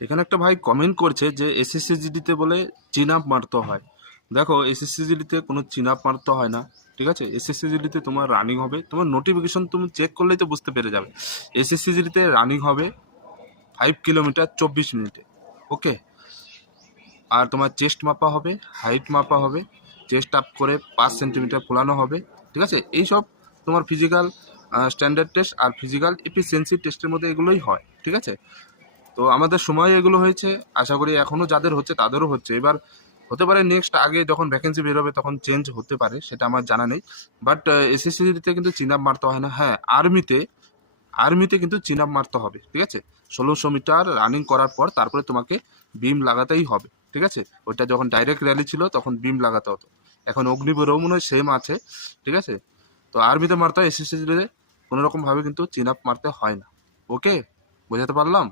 এখানে একটা ভাই কমেন্ট করছে যে এসএসসিজিডিতে বলে চিন আপ মারতে হয়। দেখো, এসএসসিজিডিতে কোনো চিন আপ মারতে হয় না, ঠিক আছে। এসএসসিজিডিতে তোমার রানিং হবে, তোমার নোটিফিকেশন তুমি চেক করলেই তো বুঝতে পেরে যাবে। এসএসসিজিডিতে রানিং হবে 5 কিলোমিটার 24 মিনিটে, ওকে। আর তোমার চেস্ট মাপা হবে, হাইট মাপা হবে, চেস্ট আপ করে 5 সেন্টিমিটার ফোলানো হবে, ঠিক আছে। এইসব তোমার ফিজিক্যাল স্ট্যান্ডার্ড টেস্ট আর ফিজিক্যাল এফিসিয়েন্সি টেস্টের মধ্যে এগুলোই হয়, ঠিক আছে। তো আমাদের সময় এগুলো হয়েছে, আশা করি এখনও যাদের হচ্ছে তাদেরও হচ্ছে। এবার হতে পারে নেক্সট আগে যখন ভ্যাকেন্সি বেরোবে তখন চেঞ্জ হতে পারে, সেটা আমার জানা নেই। বাট এসএসসিতে কিন্তু চিন আপ মারতে হয় না। হ্যাঁ, আর্মিতে কিন্তু চিন আপ মারতে হবে, ঠিক আছে। 1600 মিটার রানিং করার পর তারপরে তোমাকে বিম লাগাতেই হবে, ঠিক আছে। ওইটা যখন ডাইরেক্ট র্যালি ছিল তখন বিম লাগাতে হতো, এখন অগ্নিবীরও মনে হয় সেম আছে, ঠিক আছে। তো আর্মিতে মারতে হয়, এসএসসিতে কোনোরকমভাবে কিন্তু চিন আপ মারতে হয় না, ওকে। বোঝাতে পারলাম?